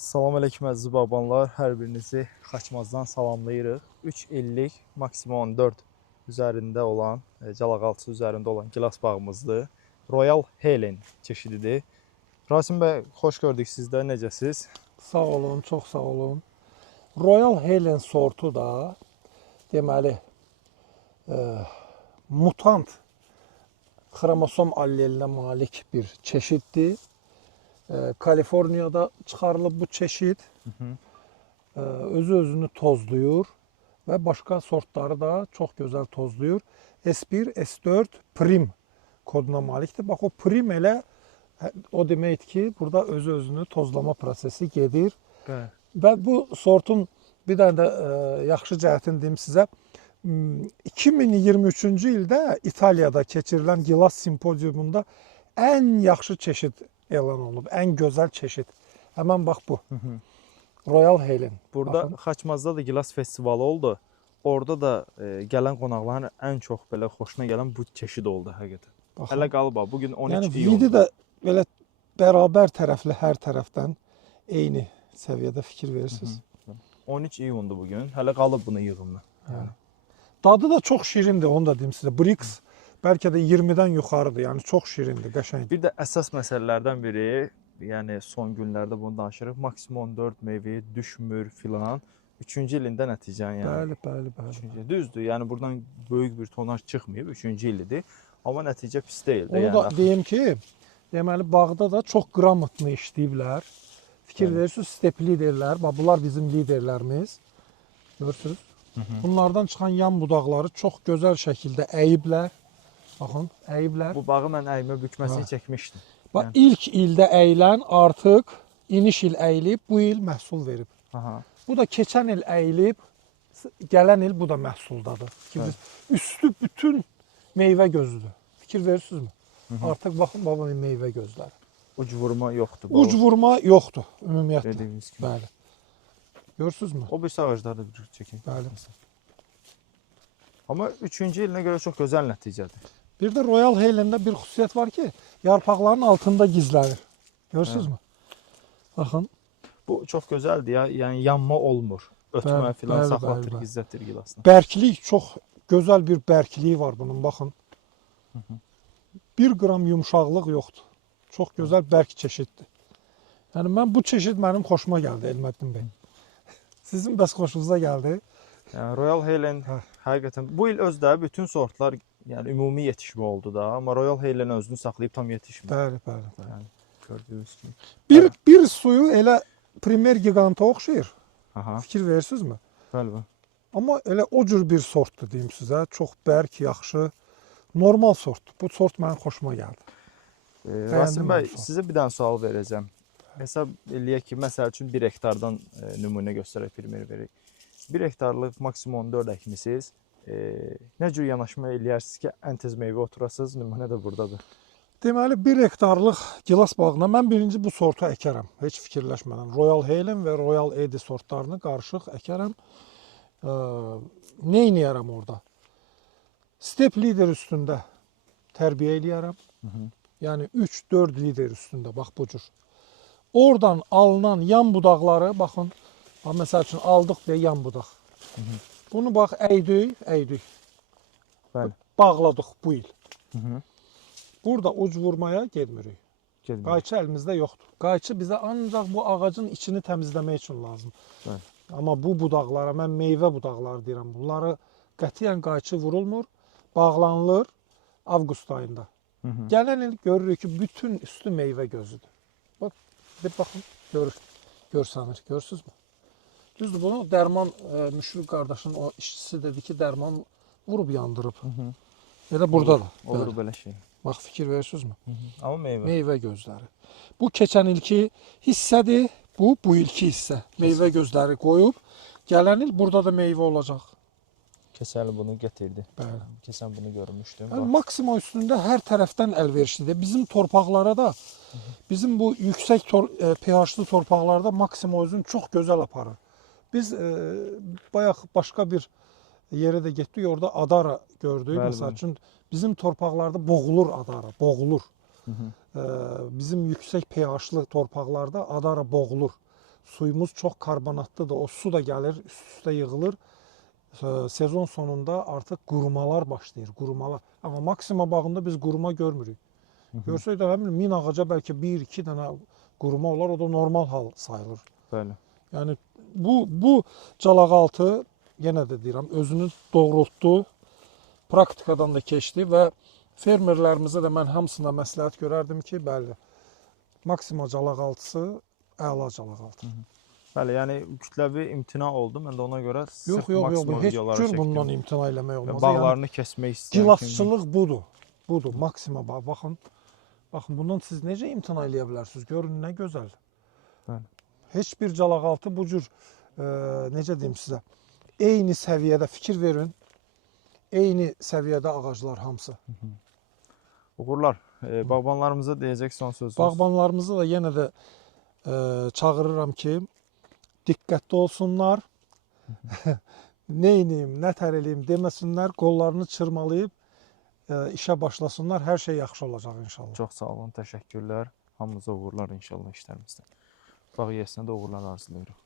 Salam əleykum əziz babanlar, hər birinizi Xaçmazdan salamlayırıq. 3 illik, maksimum 4 üzərində olan, calaqaltı üzərində olan gilas bağımızdır. Royal Helen çeşididir. Rasim bəy, xoş gördük sizdə, necəsiz? Sağ olun, çox sağ olun. Royal Helen sortu da deməli mutant xromosom allelinə malik bir çeşiddir. Kaliforniyada çıxarılıb bu çeşid. Özü-özünü tozlayır və başqa sortları da çox gözəl tozlayır. S1, S4 prim koduna malikdir. Bax, o prim elə o deməkdir ki, burada özü-özünü tozlama prosesi gedir. Bəli. Və bu sortun bir dənə də yaxşı cəhətini deyim sizə. 2023-cü ildə İtaliyada keçirilən gilas simpoziumunda ən yaxşı çeşid elan olunub, ən gözəl çeşid. Həmən bax bu. Royal Helen. Burada Baxın. Xaçmazda da gilas festivalı oldu. Orada da gələn qonaqların ən çox belə xoşuna gələn bu çeşid oldu həqiqətən. Baxın. Hələ qalıb, bugün 13 Yəni iyun. vidi də belə bərabər tərəfli hər tərəfdən eyni səviyyədə fikir verirsiniz. 13 iyundur bugün. Hələ qalıb bunu yığımına. Dadı da çox şirindir, onu da deyim sizə. Brix bəlkə də 20-dən yuxarıdır. Yəni çox şirindir, qəşəngdir. Bir də əsas məsələlərdən biri, yəni son günlərdə bunu danışırıq. Maksimum 4 meyvəyə düşmür filan. 3-cü ilində nəticən yəni. Bəli. Üçüncü, düzdür. Yəni buradan böyük bir tonaj çıxmayıb, 3-cü ildir. Amma nəticə pis deyil də. Onu da deyim ki, deməli bağda da çox qramatlı işləyiblər. Fikir verirsiniz, step liderlər. Bax, bunlar bizim liderlərimiz. Görürsünüz? Bunlardan çıxan yan budaqları çox gözəl şəkildə əyiblər. Baxın, əyiblər. Bu bağı mən əymə bükməsini çəkmişdim. Bax, ilk ildə əyilən artıq iniş il əyilib, bu il məhsul verib. Aha. Bu da keçən il əyilib, gələn il bu da məhsuldadır. Üstü bütün meyvə gözüdür. Fikir verirsinizmi? Artıq baxın, babamın meyvə gözləri. Uc vurma yoxdur. Uc vurma yoxdur ümumiyyətlə. Dediyimiz kimi. Bəli. Görürsünüzmü? O bir ağaclarda bir çəkin. Bəli. Amma 3-cü ilinə görə çox gözəl nəticədir. Bir də Royal Helen'də bir xüsusiyyət var ki, yarpaqların altında gizlənir. Görürsünüzmü? Baxın. Bu çox gözəldir ya. Yəni yanma olmur. Ötmə Bəli, filan bəli, saxlatır, bəli. gizlətdir gilasını. Bərklik, çox gözəl bir bərkliyi var bunun, baxın. 1 qram yumşaqlıq yoxdur. Çox gözəl bərk çeşiddir. Yəni mən bu çeşid mənim xoşuma gəldi, Elməddin bəy. Sizin bəs xoşunuza gəldi? Yəni Royal Helen həqiqətən bu il özdə bütün sortlar yəni ümumi yetişmə oldu da, amma Royal Helen özünü saxlayıb tam yetişmir. Bəli. Yəni gördüyünüz kimi. Bir suyu elə primer giganta oxşayır. Aha. Fikir verirsinizmi? Bəli. Amma elə o cür bir sortdur deyim sizə. Çox bərk, yaxşı, normal sortdur. Bu sort mənim xoşuma gəldi. Rasim bəy, mən sizə bir dənə sual verəcəm. Hesab eləyək ki, məsəl üçün 1 hektardan nümunə göstərək, primer verək. 1 hektarlıq maksimum 4 əkmisiniz. Nə cür yanaşma eləyərsiniz ki, ən tez meyvə oturasınız? Nümunə də buradadır. Deməli, 1 hektarlıq gilas bağına mən birinci bu sortu əkərəm. Heç fikirləşmədən. Royal Helen və Royal Edi sortlarını qarışıq əkərəm. Nə eləyərəm orada? Step lider üstündə tərbiyə eləyərəm. Yəni 3-4 lider üstündə, bax bu cür. Oradan alınan yan budaqları, baxın, məsəl üçün aldıq deyə yan budaq. Bunu bax əydik. Bəli. Bağladıq bu il. Burada uc vurmaya getmirik. Gedin. Qayçı əlimizdə yoxdur. Qayçı bizə ancaq bu ağacın içini təmizləmək üçün lazım. Bəli. Amma bu budaqlara, mən meyvə budaqları deyirəm, bunları qətiyyən qayçı vurulmur, bağlanılır avqust ayında. Gələn il görürük ki, bütün üstü meyvə gözüdür. Bax, bir baxın, görsənir, görürsünüzmü? Düzdür, bunu dərman, Müşfiq qardaşın o işçisi dedi ki, dərman vurub yandırıb. Elə burada da. Olur belə şey. Bax, fikir verirsiniizmi? Amma meyvə. Meyvə gözləri. Bu keçən ilki hissədir, bu ilki hissə. Meyvə gözləri qoyub, gələn il burada da meyvə olacaq. Keçən il bunu gətirdi. Bəli. Keçən bunu görmüşdüm. Yəni, maksimum üstündə hər tərəfdən əlverişlidir. Bizim torpaqlara da, bizim bu yüksək pH-lı torpaqlarda maksimum özünü çox gözəl aparır. Biz bayaq başqa bir yerə də getdik, orada adara gördük. Məsəl üçün bizim torpaqlarda boğulur adara, boğulur. Bizim yüksək pH-lı torpaqlarda adara boğulur. suyumuz çox karbonatlıdır. O su da gəlir, üst-üstə yığılır. Sezon sonunda artıq qurumalar başlayır, qurumalar. Amma Maxima bağında biz quruma görmürük. Görsək də nə bilim 1000 ağaca bəlkə 1-2 dənə quruma olar, o da normal hal sayılır. Bəli. Yəni bu calaqaltı yenə də deyirəm, özünü doğrultdu, praktikadan da keçdi və fermerlərimizə də mən hamısına məsləhət görərdim ki, bəli, Maxima calaqaltısı əla calaqaltı. Bəli, yəni kütləvi imtina oldu. Mən də ona görə Yox, heç cür bundan imtina eləmək olmaz. Bağlarını kəsmək istəyirəm. Gilasçılıq budur. Budur, Maxima bax. Baxın, bundan siz necə imtina eləyə bilərsiniz? Görün, nə gözəl. Bəli. Heç bir calaqaltı bu cür, necə deyim sizə, eyni səviyyədə fikir verin, eyni səviyyədə ağaclar hamısı. Uğurlar. Bağbanlarımıza deyəcək son sözünüz. Bağbanlarımızı da yenə də çağırıram ki, diqqətli olsunlar, neyniyim, nətər eləyim deməsinlər, qollarını çırmalayıb işə başlasınlar, hər şey yaxşı olacaq inşallah. Çox sağ olun, təşəkkürlər. Hamınıza uğurlar inşallah işlərimizdə. Bağ yəsinə də uğurlar arzulayırıq.